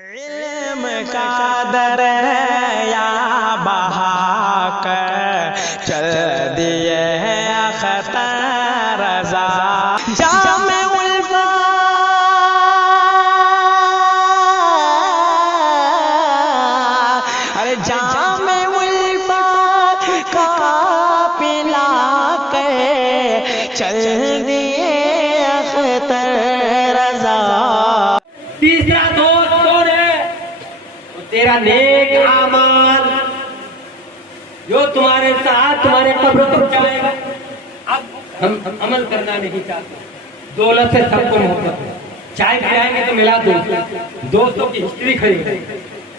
علم کا دریا بہا کر چل دیے اختر رضا جام الفت ارے جام الفت کا پلا کے چل دیے اختر رضا۔ تیسرا دوست کون ہے؟ تیرا نیک اعمال جو تمہارے ساتھ تمہارے قبر تک جائے گا۔ اب ہم عمل کرنا نہیں چاہتے، دولت سے سب کو محبت ہے، چائے پلائیں گے تو ملا دوستوں کی ہسٹری کھڑی ہے،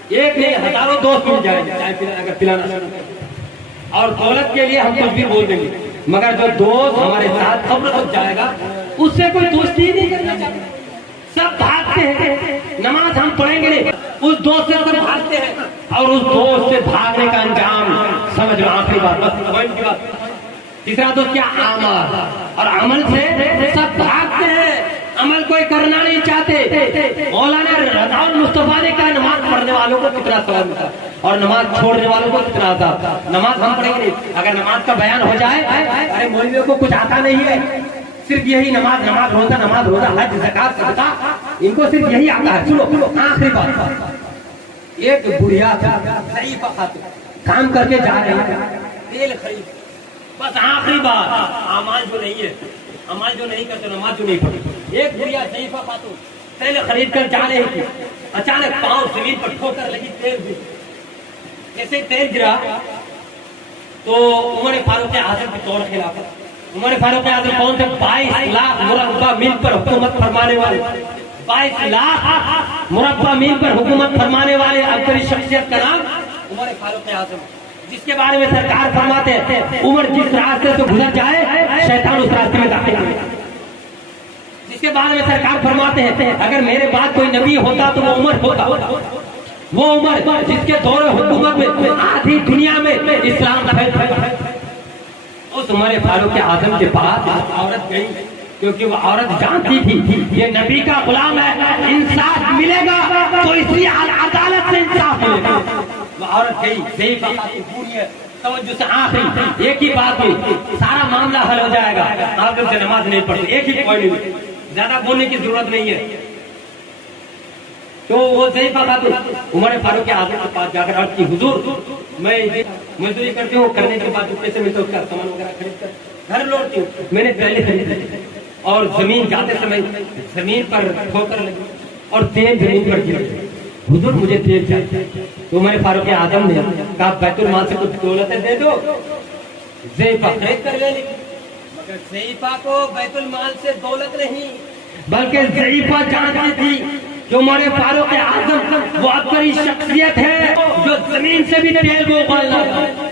ایک نہیں ہزاروں دوست مل جائیں گے چائے پلانا اگر پلانا شروع کریں، اور دولت کے لیے ہم کچھ بھی بول دیں گے، مگر جو دوست ہمارے ساتھ قبر تک جائے گا اس سے کوئی دوستی ہی نہیں کرنا چاہتے، سب بھاگتے ہیں۔ نماز ہم پڑھیں گے نہیں، اس دوست سے سب بھاگتے ہیں، اور اس دوست سے بھاگنے کا انجام سمجھ لو آخری بات بس کی بات۔ تیسرا دوست کیا؟ عمل، اور عمل سے سب بھاگتے ہیں، عمل کوئی کرنا نہیں چاہتے۔ مولانا رضا المصطفیٰ نے کہا نماز پڑھنے والوں کو کتنا ثواب ملتا اور نماز چھوڑنے والوں کو کتنا آتا۔ نماز ہم پڑھیں گے نہیں، اگر نماز کا بیان ہو جائے ارے مولویوں کو کچھ آتا نہیں ہے، صرف یہی نماز روزہ حج زکات صدقہ ان کو صرف یہی آتا ہے۔ سنو آخری بات، ایک بڑھیا ضعیفہ خاتون کام کر کے جا رہی ہے، تیل خرید، بس آخری بات، اعمال جو نہیں ہے، عمل جو نہیں کرتے، نماز جو نہیں پڑھتی، ایک بڑھیا ضعیفہ خاتون تیل خرید کر جا رہی تھی، اچانک پاؤں زمین پر ٹھوکر لگی، تیل گر، جیسے تیل گرا تو عمر فاروق اعظم کی توڑ خلافت۔ عمر فاروق اعظم کون تھے؟ 22 لاکھ مربع میل پر حکومت فرمانے والے، 22 لاکھ مربع میل پر حکومت فرمانے والے عبقری شخصیت کا نام عمر فاروق اعظم، جس کے بارے میں سرکار فرماتے ہیں عمر جس راستے سے گزر جائے شیطان اس راستے میں داخل نہیں ہوتا۔ جس کے بارے میں سرکار فرماتے ہیں اگر میرے بعد کوئی نبی ہوتا تو وہ عمر ہوتا، وہ عمر جس کے دور حکومت میں آدھی دنیا میں اسلام پھیل گیا۔ اس عمر فاروق اعظم کے پاس عورت گئی، کیونکہ وہ عورت جانتی تھی یہ نبی کا غلام ہے، انصاف ملے گا تو اسی عدالت سے انصاف ملے گا۔ وہ عورت گئی، ضعیفہ خاتون پوری ہے، توجہ سے آخری ایک ہی بات ہوئی، سارا معاملہ حل ہو جائے گا، آپ سے نماز نہیں پڑھتے، ایک ہی پوائنٹ ہوئی، زیادہ بولنے کی ضرورت نہیں ہے۔ تو وہ ضعیفہ خاتون عمر فاروق اعظم کے پاس جا کر عرض کی حضور میں مزدوری کرتی ہوں، کرنے کے بعد جو پیسے ملتے ہیں اس کا سامان وغیرہ خرید کر گھر لوٹتی ہوں، میں نے پہلے خرید اور زمین جاتے سمے زمین پر ٹھوکر لگی اور تیل زمین پر گر، حضور مجھے تیل چاہیے۔ تو عمر فاروق اعظم نے کہا بیت المال سے کچھ دولتیں دے دو، ضعیفہ خرید کر لے لی، مگر ضعیفہ کو بیت المال سے دولت نہیں بلکہ ضعیفہ جانتی تھی جو عمر فاروق اعظم وہ عبقری شخصیت ہے جو زمین سے بھی تیل کو اگالنا ہے،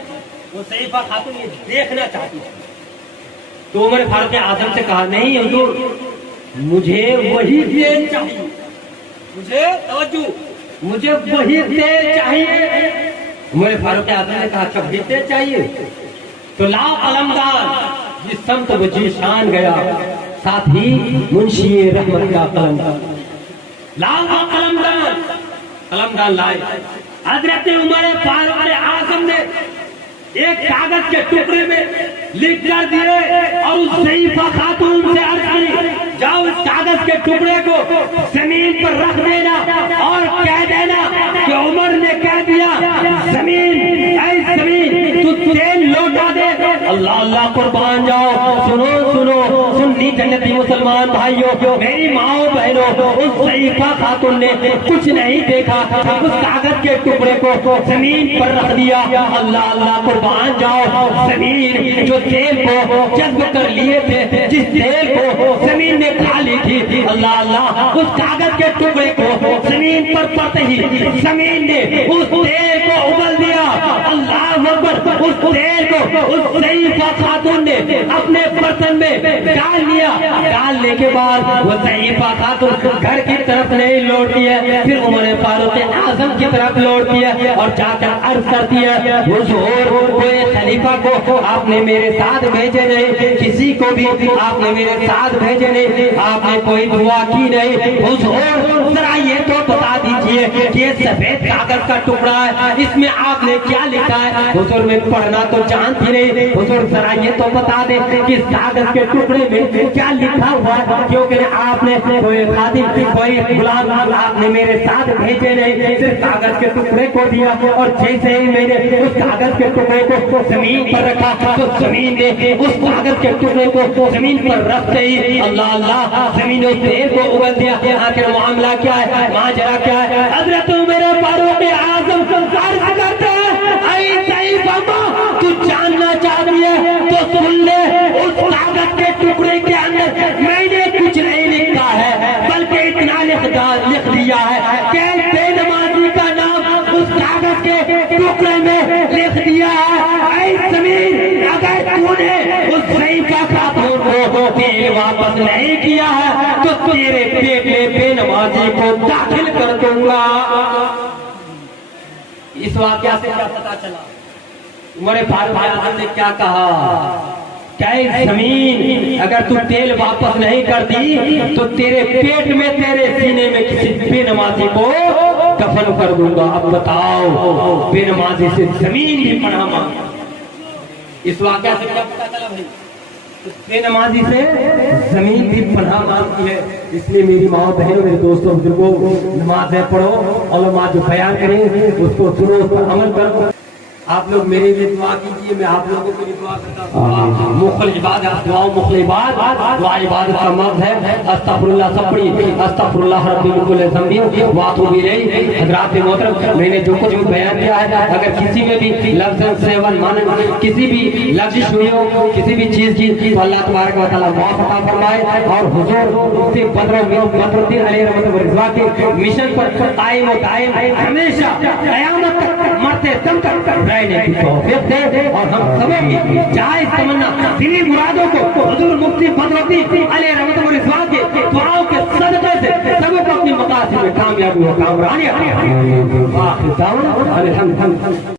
وہ ضعیفہ خاتون یہ دیکھنا چاہتی ہے۔ تو عمر فاروق اعظم سے کہا نہیں حضور مجھے وہی تیل چاہیے، مجھے توجہ مجھے وہی تیل چاہیے۔ عمر فاروق اعظم نے کہا اچھا وہی تیل چاہیے تو لاؤ قلمدان، جس سمت وہ جیشان گیا ساتھ ہی منشی رحمت کا قلمدان، لاؤ قلمدان، قلمدان لائے۔ حضرت عمر فاروق اعظم نے ایک کاغذ کے ٹکڑے میں لکھ کر دیے اور اس ضعیفہ خاتون سے عرض کی جاؤ اس کاغذ کے ٹکڑے کو زمین پر رکھ دینا اور کہہ دینا کہ عمر نے کہہ دیا زمین اے زمین تو تیل لوٹا دے۔ اللہ اللہ قربان جاؤ، سنو سنو سنی جنتی مسلمان بھائیوں، میری ماؤں بہنوں، اس ضعیفہ خاتون نے کچھ نہیں دیکھا، اس کاغذ کے ٹکڑے کو زمین پر رکھ دیا۔ اللہ اللہ قربان جاؤ، زمین جو تیل کو جذب کر لیے تھے، جس تیل کو زمین نے کھا لی تھی، اللہ اللہ اس کاغذ کے ٹکڑے کو زمین پر پڑتے ہی زمین نے اس تیل کو ابل دیا۔ اللہ اکبر، اس تیل کو اس ضعیفہ خاتون نے اپنے برتن میں ڈال نکالنے کے بعد وہ ضعیفہ خاتون گھر کی طرف نہیں لوٹتی ہے، پھر عمر فاروق اعظم کی طرف لوٹتی ہے اور جا کر عرض کرتی ہے حضور کوئی خلیفہ کو آپ نے میرے ساتھ بھیجے نہیں، کسی کو بھی آپ نے میرے ساتھ بھیجے نہیں، آپ نے کوئی دعا کی نہیں، حضور ذرا یہ تو بتا دیجئے کہ یہ سفید کاغذ کا ٹکڑا ہے، اس میں آپ نے کیا لکھا ہے؟ حضور میں پڑھنا تو جانتی نہیں، حضور ذرا یہ تو بتا دیں کہ اس کاغذ کے ٹکڑے میں کیا لکھا ہوا ہے، کیونکہ آپ نے کوئی خادم کوئی غلام آپ نے میرے ساتھ بھیجے نہیں، صرف کاغذ کے ٹکڑے کو دیا اور جیسے ہی میں نے اس کاغذ کے ٹکڑے کو زمین پر رکھا تو زمین نے اس کاغذ کے ٹکڑے کو زمین پر رکھتے ہی اللہ اللہ زمین اس دیر کو اگل دیا۔ آخر معاملہ کیا ہے، ماجرا کیا ہے؟ حضرت عمر فاروق اعظم عرض کرتے ہیں اے ضعیف اماں تو جاننا چاہتی ہے تو سن لے، اس کاغذ کے ٹکڑے کے اندر میں نے کچھ نہیں لکھا ہے بلکہ اتنا لکھ دیا ہے کہ بے نمازی کا نام اس کاغذ کے ٹکڑے میں لکھ دیا ہے۔ اے زمین اگر تو نے اس ضعیفہ خاتون کو تیل واپس نہیں کیا ہے تو تیرے پیٹ میں بے نمازی کو داخل کر دوں گا۔ اس واقعہ سے کیا پتا چلا؟ عمر فاروق اعظم نے کیا کہا کہ زمین اگر تو تیل واپس نہیں کرتی تو تیرے پیٹ میں تیرے سینے میں کسی بے نمازی کو دفن کر دوں گا۔ اب بتاؤ بے نمازی سے زمین بھی پناہ مانگی، اس واقعہ سے کیا پتا چلا بھائی؟ بے نمازی سے زمین بھی پناہ مانگتی ہے۔ اس لیے میری ماں بہنوں میرے دوستوں بزرگوں نمازیں پڑھو، علماء جو بیان کریں اس کو سنو، اس پر عمل کرو۔ آپ لوگ میرے لیے دعا کیجئے، میں آپ لوگوں کے لیے دعا کرتا ہوں۔ مخل عبادت دعا مخل عبادت دعا عبادت کا مرض ہے۔ استغفر اللہ سب پڑھی، استغفر اللہ رب من کل ذنب واتوب الیہ۔ حضرات محترم میں نے جو کچھ بھی بیان کیا ہے اگر کسی میں بھی لفظ سیون مانن کسی بھی لفظ ہوئی ہو کسی بھی چیز کی تو اللہ تبارک و تعالیٰ معاف عطا فرمائے اور حضور مفتی بدر الدین علیہ رحمۃ اللہ کے مشن پر قائم و دائم ہمیشہ قیامت تک مرتے دم تک رہنے کی توفیق دے اور ہم سبوں کی جائز تمنا دلی مرادوں کو حضور مفتی بدر الدین علیہ رحمۃ اللہ کے دعاؤں کے صدقے سے سبوں کو اپنی مقاصد میں کامیابی و کامرانی عطا فرمائے۔